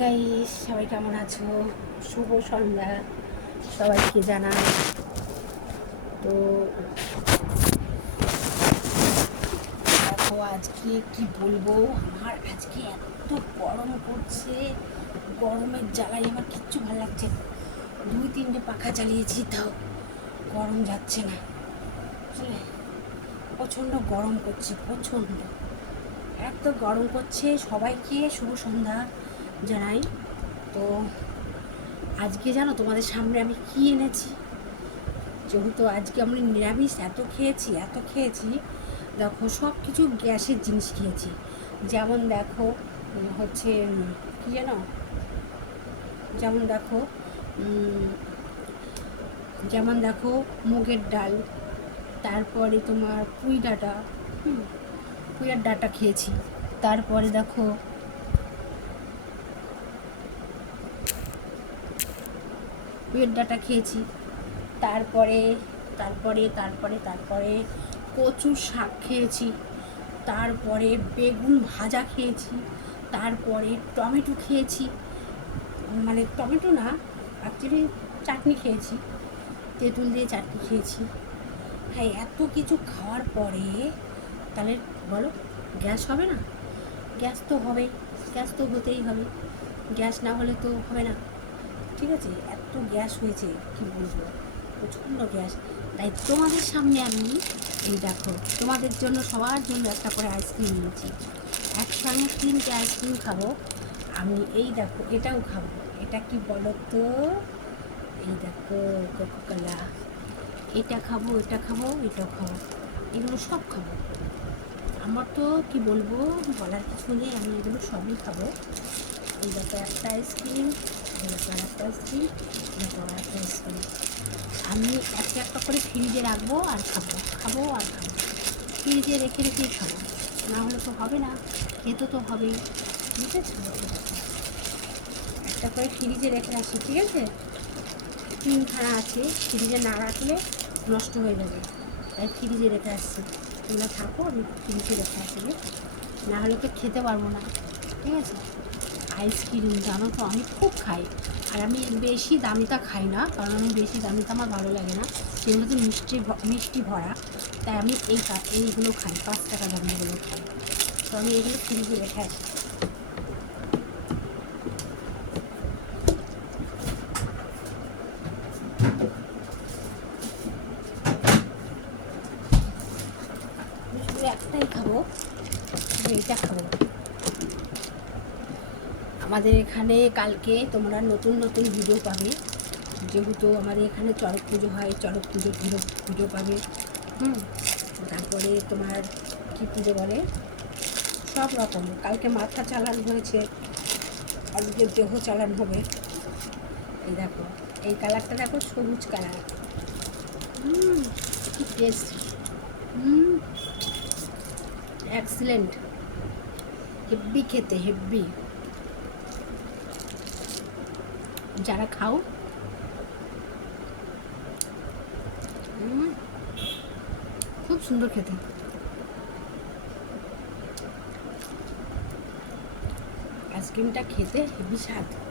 Guys সবাই কেমন আছো? শুভ সন্ধ্যা, সবাইকে জানাই। তো, দেখো আজকে কি বলব? আমার আজকে এত গরম করছে গরমের জ্বালায় আমার কিচ্ছু ভালো লাগছে না। দুই তিনটে পাখা চালিয়েছি, তাও গরম যাচ্ছে না। বুঝলে? প্রচণ্ড গরম করছে, প্রচণ্ড। এত গরম করছে সবাইকে শুভ সন্ধ্যা। জানাই। তো আজকে জানো তোমাদের সামনে আমি কি এনেছি? যেহেতু আজকে আমি নিরামিষ এত খেয়েছি এত খেয়েছি, দেখো সব কিছু গ্যাসের জিনিস খেয়েছি। যেমন দেখো হচ্ছে কী জানো যেমন দেখো যেমন দেখো মুগের ডাল, তারপরে তোমার পুঁই ডাঁটা পুঁইয়ের ডাঁটা খেয়েছি। তারপরে দেখো পুঁইয়ের ডাঁটা খেয়েছি। তারপরে তারপরে তারপরে তারপরে কচুর শাক খেয়েছি। তারপরে বেগুন ভাজা খেয়েছি। তারপরে টমেটো খেয়েছি। মানে টমেটো না অ্যাকচুয়ালি চাটনি খেয়েছি। তেঁতুল দিয়ে চাটনি খেয়েছি। হ্যাঁ এত কিছু খাওয়ার পরে, তাহলে বলো, গ্যাস হবে না? গ্যাস তো হবেই, গ্যাস তো হতেই হবে। গ্যাস না হলে তো হবে না। ঠিক আছে? গ্যাস হয়েছে, কি বলব? প্রচণ্ড গ্যাস। তাই তোমাদের সামনে আমি, এই দেখো, তোমাদের জন্য, সবার জন্য একটা করে আইসক্রিম নিয়েছি একসঙ্গে তিনটে আইসক্রিম খাব। আমি এই দেখো, এটাও খাব। এটা কি বলো তো এই দেখো কোকোকোলা এটা খাব এটা খাব, এটাও খাব। এগুলো সব খাব। আমার তো, কি বলব, বলার কিছু নেই, আমি এগুলো সবই খাব। এই দেখো একটা আইসক্রিম দেখো একটা আইসক্রিম দেখো একটা আইসক্রিম আমি একটা একটা করে ফ্রিজে রাখব আর খাব। খাব আর খাব। ফ্রিজে রেখে রেখেই খাব। না হলে তো হবে না। খেতে তো হবেই। ঠিক আছে। একটা করে ফ্রিজে রেখে আসি ঠিক আছে? তিনখানা আছে। ফ্রিজে না রাখলে নষ্ট হয়ে যাবে। তাই ফ্রিজে রেখে আসছি। তোমরা থাকো, আমি ফ্রিজে রেখে আসি। না হলে তো খেতে পারব না। ঠিক আছে? আইসক্রিম, জানো তো, আমি খুব খাই। আর আমি বেশি দামিটা খাই না, কারণ আমি বেশি দামিটা আমার ভালো লাগে না। সেগুলো তো মিষ্টি মিষ্টি ভরা। তাই আমি এই এইগুলো খাই, পাঁচ টাকা দামিগুলো খাই। তো আমি এগুলো ফ্রিজে রেখে আসি। একটাই খাব এইটা খাব। আমাদের এখানে কালকে তোমরা নতুন নতুন ভিডিও পাবে। যেহেতু আমাদের এখানে চড়ক পুজো হয়, চড়ক পুজো ভিডিও পাবে। হুম, তারপরে তোমার কি পুজো বলে? সব রকম। কালকে মাথা চালান হয়েছে আজকে দেহ চালান হবে। এই দেখো, এই কালারটা দেখো, সবুজ কালার। হুম টেস্ট হুম এক্সিলেন্ট হেব্বি খেতে, হেব্বি। যারা খাও। খুব সুন্দর খেতে। আইসক্রিমটা খেতে হেবি স্বাদ।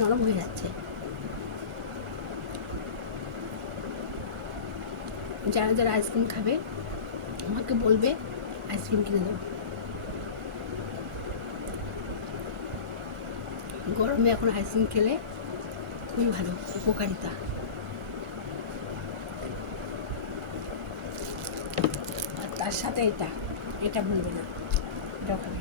নরম হয়ে যাচ্ছে। যারা যারা আইসক্রিম খাবে, আমাকে বলবে, আইসক্রিম কিনে দেবো গরমে এখন আইসক্রিম খেলে খুবই ভালো, উপকারিতা। আর তার সাথে এটা এটা ভুলবে না। এটা খাবে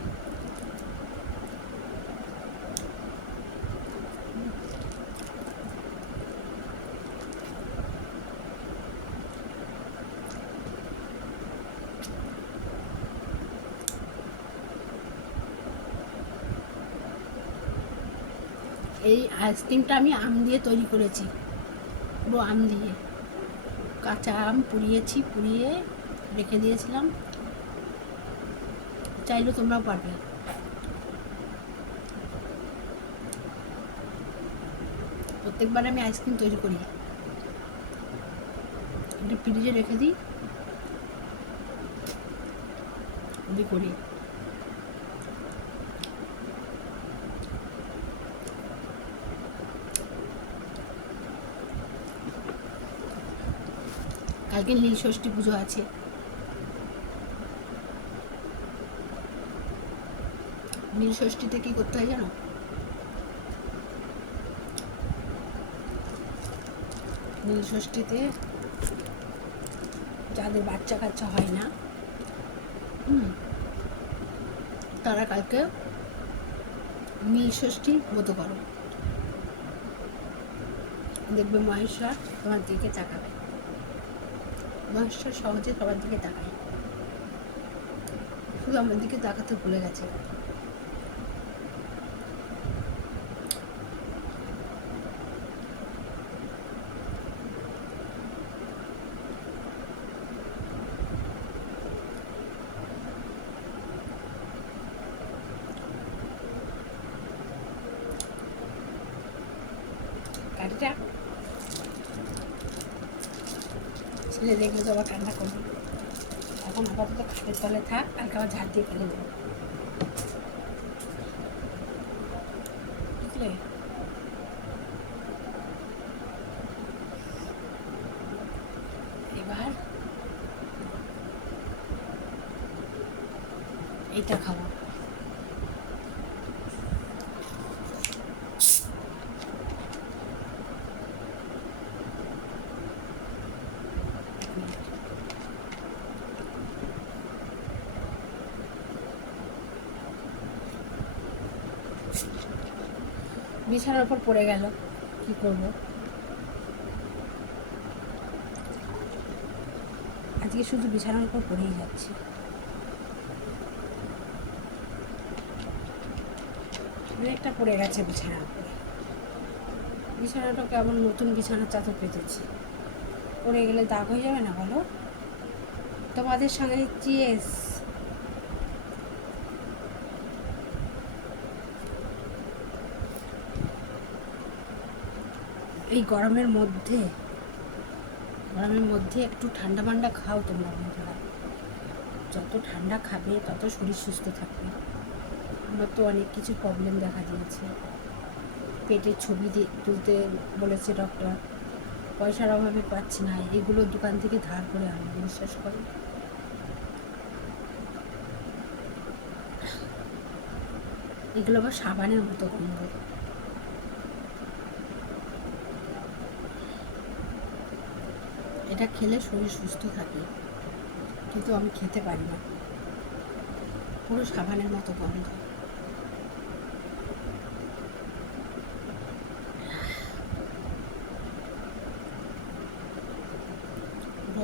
এই আইসক্রিমটা আমি আম দিয়ে তৈরি করেছি। পুরো আম দিয়ে। কাঁচা আম পুড়িয়েছি, পুড়িয়ে রেখে দিয়েছিলাম। চাইলে তোমরাও পারবে। প্রত্যেকবার আমি আইসক্রিম তৈরি করি। এটা ফ্রিজে রেখে দিই। করি। কালকে নীল ষষ্ঠী পুজো আছে। নীল ষষ্ঠীতে কি করতে হয় জানো? নীল ষষ্ঠীতে যাদের বাচ্চা কাচ্চা হয় না তারা কালকে নীল ষষ্ঠী ব্রত করো। দেখবে মহেশ্বর তোমার দিকে তাকাবে। মহেশ্বর সহজে সবার দিকে তাকায়। শুধু আমার দিকে তাকাতে ভুলে গেছে। ছেলে দেখলে তো আবার কান্না করবে এখন আপাতত খাটের তলে থাক আর আবার ঝাড় দিয়ে ফেলে দেবো। বুঝলে? এবার এইটা খাব। বিছানার উপর পড়ে গেল। কি করব? আজকে শুধু বিছানার উপর পড়েই যাচ্ছে। অনেকটা পড়ে গেছে বিছানার উপরে। বিছানাটা কেমন নতুন বিছানার চাদর পেতেছি। পড়ে গেলে দাগ হয়ে যাবে না বলো? তোমাদের সঙ্গে চিয়েস এই গরমের মধ্যে গরমের মধ্যে একটু ঠান্ডা মান্ডা খাও তোমরা বন্ধুরা। যত ঠান্ডা খাবে, তত শরীর সুস্থ থাকবে। আমার তো অনেক কিছু প্রবলেম দেখা দিয়েছে। পেটের ছবি তুলতে বলেছে ডক্টর পয়সার অভাবে পাচ্ছি না, এগুলো দোকান থেকে ধার করে আনব, বিশ্বাস করো। এগুলো আবার সাবানের মতো গন্ধ। এটা খেলে শরীর সুস্থ থাকে। কিন্তু আমি খেতে পারি না। পুরো সাবানের মতো গন্ধ।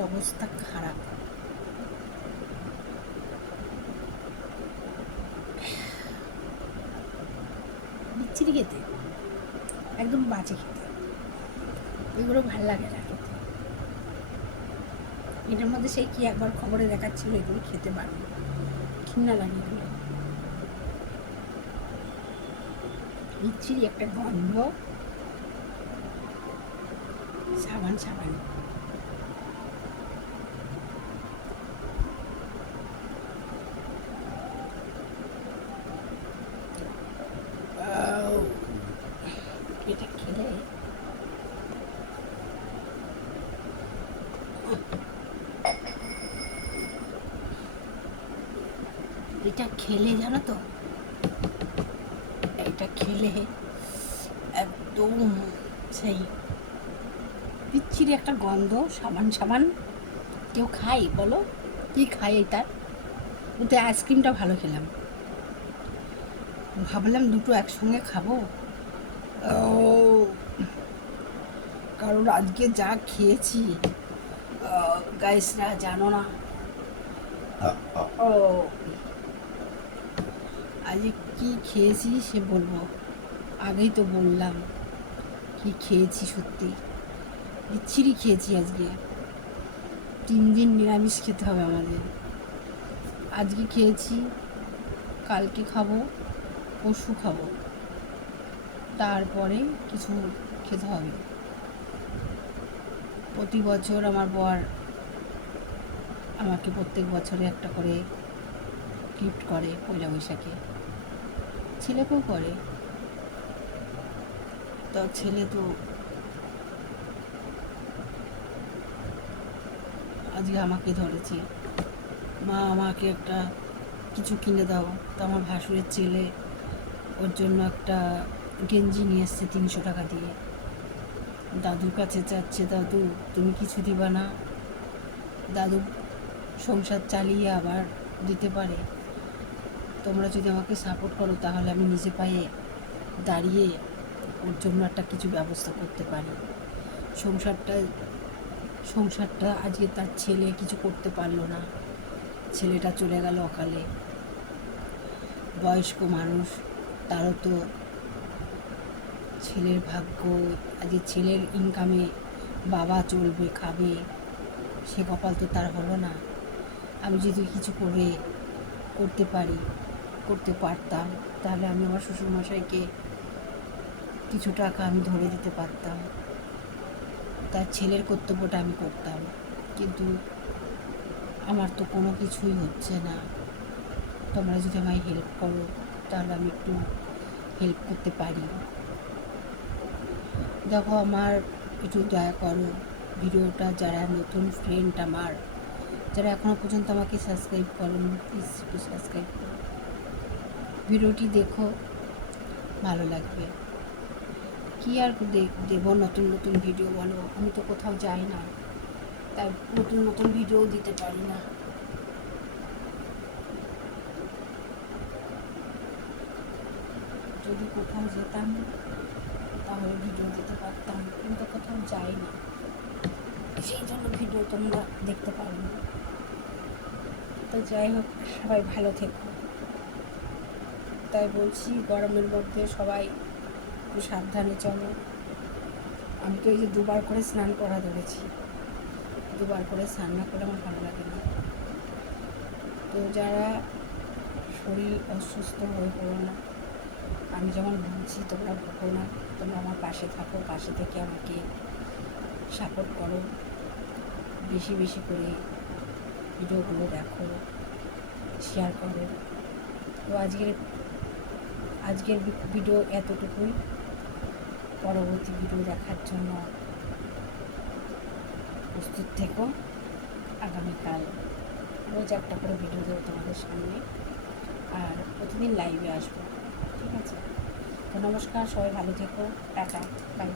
অবস্থা খারাপ। বিচ্ছিরি খেতে। একদম বাজে খেতে। এগুলো ভালো লাগে না। এটার মধ্যে সেই কি একবার খবরে দেখাচ্ছিল এগুলো খেতে পারবে? ঘৃণা লাগে এগুলো বিচ্ছিরি একটা গন্ধ। সাবান সাবান আউ, এটা খেলে এটা খেলে জানো তো? এটা খেলে একদম সেই বিচ্ছিরি একটা গন্ধ সাবান সাবান। কেউ খাই বলো? কি খাই এটার ওতে আইসক্রিমটা ভালো খেলাম। ভাবলাম দুটো একসঙ্গে খাব। ও কারণ আজকে যা খেয়েছি গাইসরা জানো না। ও আজকে কি খেয়েছি সে বলব? আগেই তো বললাম। কি খেয়েছি সত্যি? বিচ্ছিরি খেয়েছি আজকে। তিন দিন নিরামিষ খেতে হবে আমাদের। আজকে খেয়েছি, কালকে খাব, পরশু খাব। তারপরে কিছু খেতে হবে। প্রতি বছর আমার বর আমাকে প্রত্যেক বছরে একটা করে গিফট করে পয়লা বৈশাখে। ছেলেকেও করে। তো ছেলে তো আজকে আমাকে ধরেছে। মা, আমাকে একটা কিছু কিনে দাও। তো আমার ভাসুরের ছেলে ওর জন্য একটা গেঞ্জি নিয়ে এসছে তিনশো টাকা দিয়ে। দাদুর কাছে চাচ্ছে, দাদু, তুমি কিছু দিবা না? দাদু, সংসার চালিয়ে আবার দিতে পারে? তোমরা যদি আমাকে সাপোর্ট করো, তাহলে আমি নিজে পায়ে দাঁড়িয়ে ওর জন্য একটা কিছু ব্যবস্থা করতে পারি। সংসারটা সংসারটা আজকে তার ছেলে কিছু করতে পারল না। ছেলেটা চলে গেল অকালে। বয়স্ক মানুষ, তারও তো ছেলের ভাগ্য, আজকে ছেলের ইনকামে বাবা চলবে, খাবে, সে কপাল তো তার হলো না। আমি যদি কিছু করে, করতে পারি করতে পারতাম, তাহলে আমি আমার শ্বশুরমশাইকে কিছু টাকা আমি ধরে দিতে পারতাম। তার ছেলের কর্তব্যটা আমি করতাম, কিন্তু আমার তো কোনো কিছুই হচ্ছে না। তোমরা যদি আমায় হেল্প করো, তাহলে আমি একটু হেল্প করতে পারি। দেখো আমার একটু দয়া করো, ভিডিওটা যারা নতুন ফ্রেন্ড আমার, যারা এখনও পর্যন্ত আমাকে সাবস্ক্রাইব করেন প্লিজ একটু সাবস্ক্রাইব করো। ভিডিওটি দেখো, ভালো লাগবে। কি আর দেবো নতুন নতুন ভিডিও বলো? আমি তো কোথাও যাই না। তাই নতুন নতুন ভিডিও দিতে পারি না। যদি কোথাও যেতাম, তাহলে ভিডিও দিতে পারতাম। কিন্তু কোথাও যাই না। সেই জন্য ভিডিও তোমরা দেখতে পারো না। তো যাই হোক, সবাই ভালো থেকো। তাই বলছি, গরমের মধ্যে সবাই একটু সাবধানে চলো। আমি তো এই যে দুবার করে স্নান করা ধরেছি। দুবার করে স্নান না করে আমার ভালো লাগে না। তো যারা শরীর অসুস্থ হয়ে পড়ো না, আমি যেমন ভুগছি তোমরা ভুগো না। তোমরা আমার পাশে থাকো, পাশে থেকে আমাকে সাপোর্ট করো। বেশি বেশি করে ভিডিওগুলো দেখো শেয়ার করো। তো আজকের আজকের ভিডিও এতটুকুই। পরবর্তী ভিডিও দেখার জন্য প্রস্তুত থেকো। আগামীকাল রোজ একটা করে ভিডিও দেবো তোমাদের সামনে। আর প্রতিদিন লাইভে আসব। ঠিক আছে? তো নমস্কার, সবাই ভালো থেকো। Tata bye